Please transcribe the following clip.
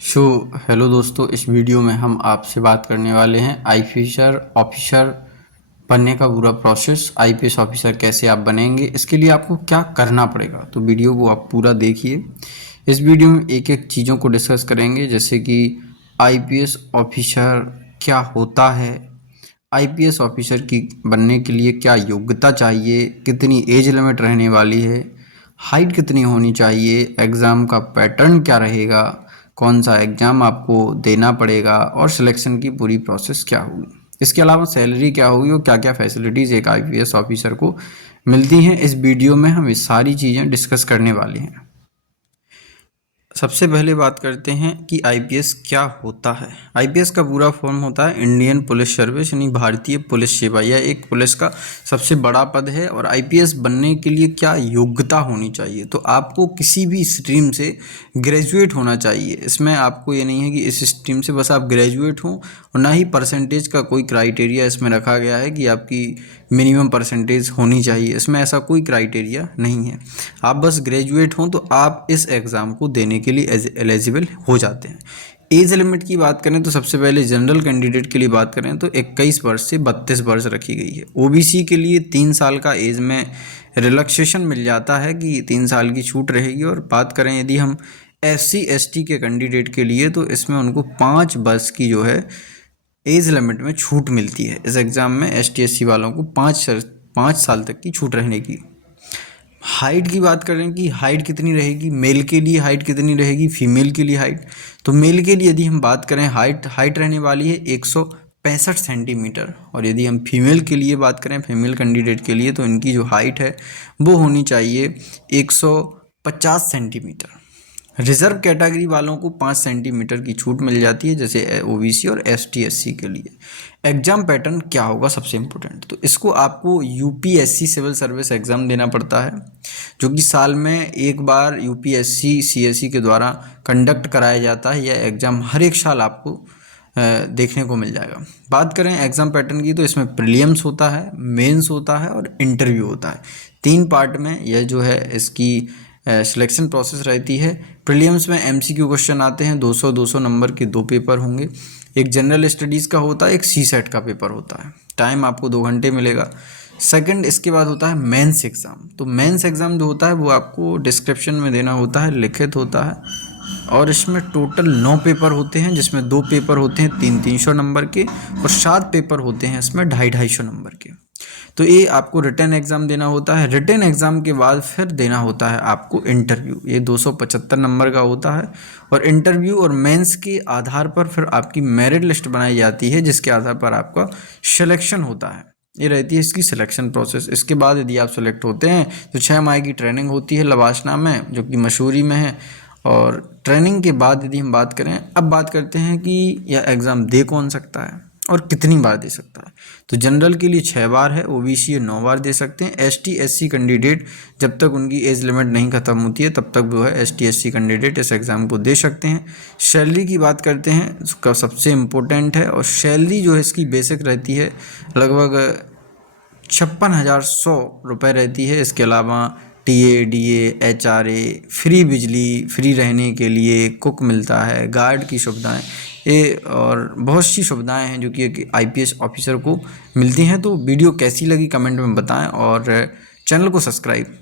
So hello दोस्तों, इस video में हम आपसे बात करने वाले हैं आईपीएस ऑफिसर बनने का पूरा प्रोसेस। आईपीएस ऑफिसर कैसे आप बनेंगे, इसके लिए आपको क्या करना पड़ेगा। तो वीडियो को आप पूरा देखिए। इस वीडियो में एक एक चीज़ों को डिस्कस करेंगे, जैसे कि आईपीएस ऑफिसर क्या होता है, आईपीएस ऑफिसर की बनने के लिए क्या योग्यता चाहिए, कितनी एज लिमिट रहने वाली है, हाइट कितनी होनी चाहिए, एग्ज़ाम का पैटर्न क्या रहेगा, कौन सा एग्ज़ाम आपको देना पड़ेगा और सिलेक्शन की पूरी प्रोसेस क्या होगी। इसके अलावा सैलरी क्या होगी और क्या क्या फैसिलिटीज़ एक आईपीएस ऑफिसर को मिलती हैं। इस वीडियो में हम ये सारी चीज़ें डिस्कस करने वाले हैं। सबसे पहले बात करते हैं कि आईपीएस क्या होता है। आईपीएस का पूरा फॉर्म होता है इंडियन पुलिस सर्विस, यानी भारतीय पुलिस सेवा। यह एक पुलिस का सबसे बड़ा पद है। और आईपीएस बनने के लिए क्या योग्यता होनी चाहिए, तो आपको किसी भी स्ट्रीम से ग्रेजुएट होना चाहिए। इसमें आपको ये नहीं है कि इस स्ट्रीम से बस आप ग्रेजुएट हों, और ना ही परसेंटेज का कोई क्राइटेरिया इसमें रखा गया है कि आपकी मिनिमम परसेंटेज होनी चाहिए। इसमें ऐसा कोई क्राइटेरिया नहीं है। आप बस ग्रेजुएट हों तो आप इस एग्ज़ाम को देने के लिए एलिजिबल हो जाते हैं। एज लिमिट की बात करें तो सबसे पहले जनरल कैंडिडेट के लिए बात करें तो 21 वर्ष से 32 वर्ष रखी गई है। ओबीसी के लिए 3 साल का एज में रिलैक्सेशन मिल जाता है कि 3 साल की छूट रहेगी। और बात करें यदि हम SC ST के कैंडिडेट के लिए, तो इसमें उनको 5 वर्ष की जो है एज लिमिट में छूट मिलती है। इस एग्ज़ाम में ST SC वालों को 5 साल तक की छूट रहने की। हाइट की बात करें कि हाइट कितनी रहेगी, मेल के लिए हाइट कितनी रहेगी, फीमेल के लिए हाइट। तो मेल के लिए यदि हम बात करें, हाइट रहने वाली है 165 सेंटीमीटर। और यदि हम फीमेल के लिए बात करें, फीमेल कैंडिडेट के लिए, तो इनकी जो हाइट है वो होनी चाहिए 150 सेंटीमीटर। रिजर्व कैटेगरी वालों को 5 सेंटीमीटर की छूट मिल जाती है, जैसे ओबीसी और ST SC के लिए। एग्ज़ाम पैटर्न क्या होगा, सबसे इम्पोर्टेंट, तो इसको आपको यूपीएससी सिविल सर्विस एग्ज़ाम देना पड़ता है, जो कि साल में एक बार यूपीएससी CSE के द्वारा कंडक्ट कराया जाता है। यह एग्ज़ाम हर एक साल आपको देखने को मिल जाएगा। बात करें एग्ज़ाम पैटर्न की, तो इसमें प्रीलिम्स होता है, मेंस होता है और इंटरव्यू होता है। 3 पार्ट में यह जो है इसकी सिलेक्शन प्रोसेस रहती है। प्रीलिम्स में MCQ क्वेश्चन आते हैं, 200 नंबर के 2 पेपर होंगे। एक जनरल स्टडीज़ का होता है, एक CSET का पेपर होता है। टाइम आपको 2 घंटे मिलेगा। सेकंड, इसके बाद होता है मेंस एग्ज़ाम। तो मेंस एग्ज़ाम जो होता है वो आपको डिस्क्रिप्शन में देना होता है, लिखित होता है। और इसमें टोटल 9 पेपर होते हैं, जिसमें 2 पेपर होते हैं 300 नंबर के, और 7 पेपर होते हैं इसमें 250 नंबर के। तो ये आपको रिटन एग्ज़ाम देना होता है। रिटन एग्ज़ाम के बाद फिर देना होता है आपको इंटरव्यू। ये 275 नंबर का होता है। और इंटरव्यू और मेंस के आधार पर फिर आपकी मेरिट लिस्ट बनाई जाती है, जिसके आधार पर आपका सिलेक्शन होता है। ये रहती है इसकी सिलेक्शन प्रोसेस। इसके बाद यदि आप सेलेक्ट होते हैं तो 6 माह की ट्रेनिंग होती है लवासना में, जो कि मसूरी में है। और ट्रेनिंग के बाद यदि हम बात करें, अब बात करते हैं कि यह एग्ज़ाम दे कौन सकता है और कितनी बार दे सकता है। तो जनरल के लिए 6 बार है, ओबीसी 9 बार दे सकते हैं। ST SC कैंडिडेट जब तक उनकी एज लिमिट नहीं ख़त्म होती है तब तक वो है ST SC कैंडिडेट इस एग्ज़ाम को दे सकते हैं। सैलरी की बात करते हैं, उसका सबसे इम्पोर्टेंट है। और सैलरी जो है इसकी बेसिक रहती है लगभग 56,100 रुपये रहती है। इसके अलावा TA DA HRA, फ्री बिजली, फ्री रहने के लिए कुक मिलता है, गार्ड की सुविधाएं, ये और बहुत सी सुविधाएं हैं जो कि एक आईपीएस ऑफिसर को मिलती हैं। तो वीडियो कैसी लगी कमेंट में बताएं, और चैनल को सब्सक्राइब